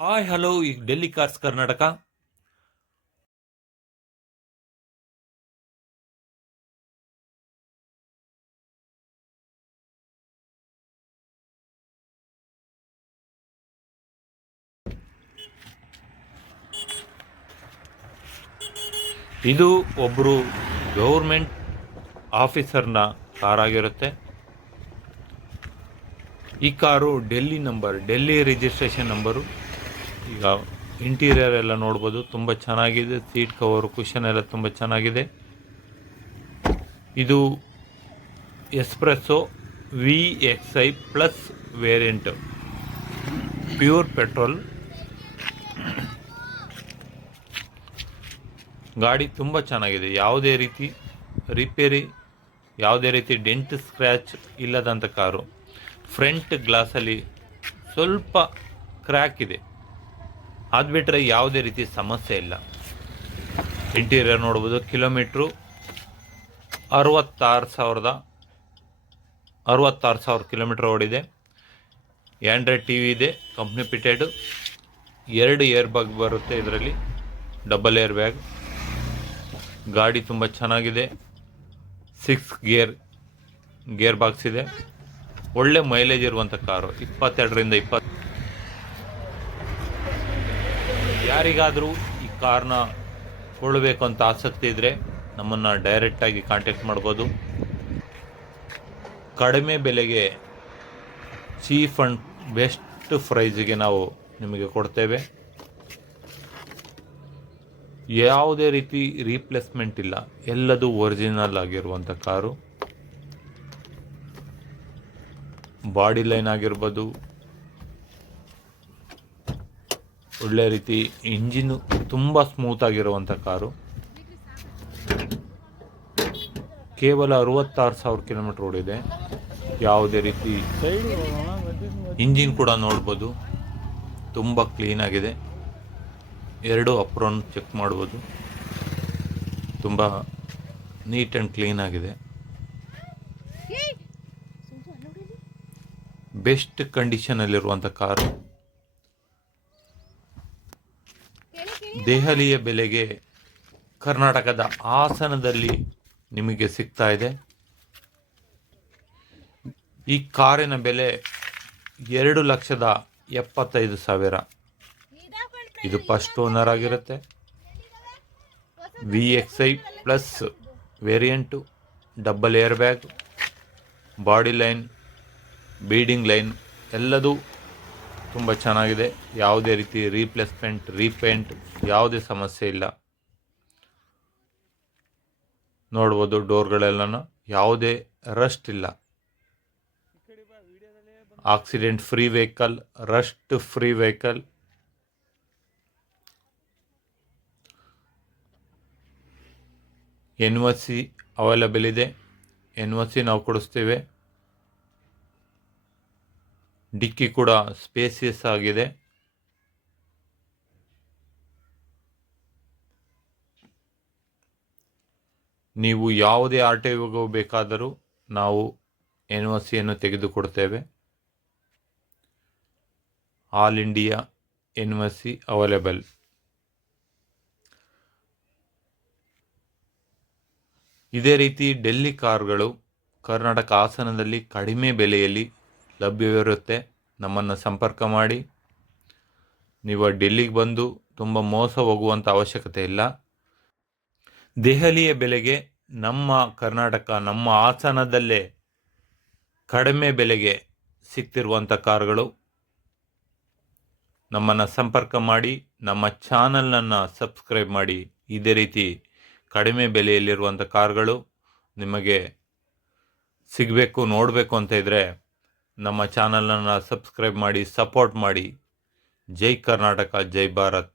Hi hello ಈಗ Delhi cars Karnataka. ಇದು ಒಬ್ಬರು ಗೌರ್ಮೆಂಟ್ ಆಫೀಸರ್ನ ಕಾರ್ ಆಗಿರುತ್ತೆ. ಈ ಕಾರು ಡೆಲ್ಲಿ ರಿಜಿಸ್ಟ್ರೇಷನ್ ನಂಬರು. ಈಗ ಇಂಟೀರಿಯರ್ ಎಲ್ಲ ನೋಡ್ಬೋದು, ತುಂಬ ಚೆನ್ನಾಗಿದೆ. ಸೀಟ್ ಕವರು ಕುಷನ್ ಎಲ್ಲ ತುಂಬ ಚೆನ್ನಾಗಿದೆ. ಇದು espresso VXI plus variant, pure petrol ಗಾಡಿ. ತುಂಬ ಚೆನ್ನಾಗಿದೆ. ಯಾವುದೇ ರೀತಿ ರಿಪೇರಿ, ಯಾವುದೇ ರೀತಿ ಡೆಂಟ್ ಸ್ಕ್ರ್ಯಾಚ್ ಇಲ್ಲದಂಥ ಕಾರು. ಫ್ರಂಟ್ ಗ್ಲಾಸಲ್ಲಿ ಸ್ವಲ್ಪ ಕ್ರ್ಯಾಕ್ ಇದೆ, ಅದು ಬಿಟ್ಟರೆ ಯಾವುದೇ ರೀತಿ ಸಮಸ್ಯೆ ಇಲ್ಲ. ಇಂಟೀರಿಯರ್ ನೋಡ್ಬೋದು. ಕಿಲೋಮೀಟ್ರು 66,000 ಕಿಲೋಮೀಟ್ರ್ ಓಡಿದೆ. ಆ್ಯಂಡ್ರಾಯ್ಡ್ TV ಇದೆ, ಕಂಪ್ನಿ ಫಿಟೆಡ್. 2 ಏರ್ ಬ್ಯಾಗ್ ಬರುತ್ತೆ ಇದರಲ್ಲಿ, ಡಬಲ್ ಏರ್ ಬ್ಯಾಗ್. ಗಾಡಿ ತುಂಬ ಚೆನ್ನಾಗಿದೆ. 6 ಗೇರ್ ಬಾಕ್ಸ್ ಇದೆ. ಒಳ್ಳೆ ಮೈಲೇಜ್ ಇರುವಂಥ ಕಾರು. 22ರಿಂದ 20. ಯಾರಿಗಾದರೂ ಈ ಕಾರ್ನ ಕೊಳ್ಳಬೇಕು ಅಂತ ಆಸಕ್ತಿ ಇದ್ದರೆ ನಮ್ಮನ್ನು ಡೈರೆಕ್ಟಾಗಿ ಕಾಂಟ್ಯಾಕ್ಟ್ ಮಾಡ್ಬೋದು. ಕಡಿಮೆ ಬೆಲೆಗೆ ಚೀಪ್ ಆ್ಯಂಡ್ ಬೆಸ್ಟ್ ಪ್ರೈಸಿಗೆ ನಾವು ನಿಮಗೆ ಕೊಡ್ತೇವೆ. ಯಾವುದೇ ರೀತಿ ರೀಪ್ಲೇಸ್ಮೆಂಟ್ ಇಲ್ಲ, ಎಲ್ಲದೂ ಒರಿಜಿನಲ್ ಆಗಿರುವಂಥ ಕಾರು. ಬಾಡಿ ಲೈನ್ ಆಗಿರ್ಬೋದು, ಒಳ್ಳೆ ರೀತಿ ಇಂಜಿನ್ ತುಂಬ ಸ್ಮೂತ್ ಆಗಿರುವಂಥ ಕಾರು. ಕೇವಲ 66,000 ಕಿಲೋಮೀಟ್ರ್ ಓಡಿದೆ. ಯಾವುದೇ ರೀತಿ ಇಂಜಿನ್ ಕೂಡ ನೋಡ್ಬೋದು, ತುಂಬ ಕ್ಲೀನಾಗಿದೆ. 2 ಅಪ್ರೋನ್ ಚೆಕ್ ಮಾಡ್ಬೋದು, ತುಂಬ ನೀಟ್ ಆ್ಯಂಡ್ ಕ್ಲೀನ್ ಆಗಿದೆ. ಬೆಸ್ಟ್ ಕಂಡೀಷನಲ್ಲಿರುವಂಥ ಕಾರು. ದೆಹಲಿಯ ಬೆಲೆಗೆ ಕರ್ನಾಟಕದ ಹಾಸನದಲ್ಲಿ ನಿಮಗೆ ಸಿಗ್ತಾ ಇದೆ. ಈ ಕಾರಿನ ಬೆಲೆ 2,75,000. ಇದು ಫಸ್ಟ್ ಓನರ್ ಆಗಿರುತ್ತೆ. VXI plus variant, double air bag, body line, breeding line ಎಲ್ಲದೂ ತುಂಬ ಚೆನ್ನಾಗಿದೆ. ಯಾವುದೇ ರೀತಿ ರೀಪ್ಲೇಸ್ಮೆಂಟ್, ರೀಪೇಂಟ್ ಯಾವುದೇ ಸಮಸ್ಯೆ ಇಲ್ಲ. ನೋಡ್ಬೋದು ಡೋರ್ಗಳೆಲ್ಲನೂ ಯಾವುದೇ ರಸ್ಟ್ ಇಲ್ಲ. Accident free vehicle, Rust free vehicle. NOC available ಇದೆ. NOC ನಾವು ಕೊಡಿಸ್ತೇವೆ. ಡಿಕ್ಕಿ ಕೂಡ ಸ್ಪೇಸಿಯಸ್ ಆಗಿದೆ. ನೀವು ಯಾವುದೇ RTO ಬೇಕಾದರೂ ನಾವು NOCಯನ್ನು ತೆಗೆದುಕೊಡ್ತೇವೆ. All India NOC available. ಇದೇ ರೀತಿ ಡೆಲ್ಲಿ ಕಾರುಗಳು ಕರ್ನಾಟಕ ಹಾಸನದಲ್ಲಿ ಕಡಿಮೆ ಬೆಲೆಯಲ್ಲಿ ಲಭ್ಯವಿರುತ್ತೆ. ನಮ್ಮನ್ನು ಸಂಪರ್ಕ ಮಾಡಿ. ನೀವು ಡೆಲ್ಲಿಗೆ ಬಂದು ತುಂಬ ಮೋಸ ಹೋಗುವಂಥ ಅವಶ್ಯಕತೆ ಇಲ್ಲ. ದೆಹಲಿಯ ಬೆಲೆಗೆ ನಮ್ಮ ಕರ್ನಾಟಕ, ನಮ್ಮ ಹಾಸನದಲ್ಲೇ ಕಡಿಮೆ ಬೆಲೆಗೆ ಸಿಗ್ತಿರುವಂಥ ಕಾರುಗಳು. ನಮ್ಮನ್ನು ಸಂಪರ್ಕ ಮಾಡಿ, ನಮ್ಮ ಚಾನಲನ್ನು ಸಬ್ಸ್ಕ್ರೈಬ್ ಮಾಡಿ. ಇದೇ ರೀತಿ ಕಡಿಮೆ ಬೆಲೆಯಲ್ಲಿರುವಂಥ ಕಾರುಗಳು ನಿಮಗೆ ಸಿಗಬೇಕು, ನೋಡಬೇಕು ಅಂತ ಇದ್ದರೆ ನಮ್ಮ ಚಾನಲನ್ನು ಸಬ್ಸ್ಕ್ರೈಬ್ ಮಾಡಿ, ಸಪೋರ್ಟ್ ಮಾಡಿ. ಜೈ ಕರ್ನಾಟಕ, ಜೈ ಭಾರತ್.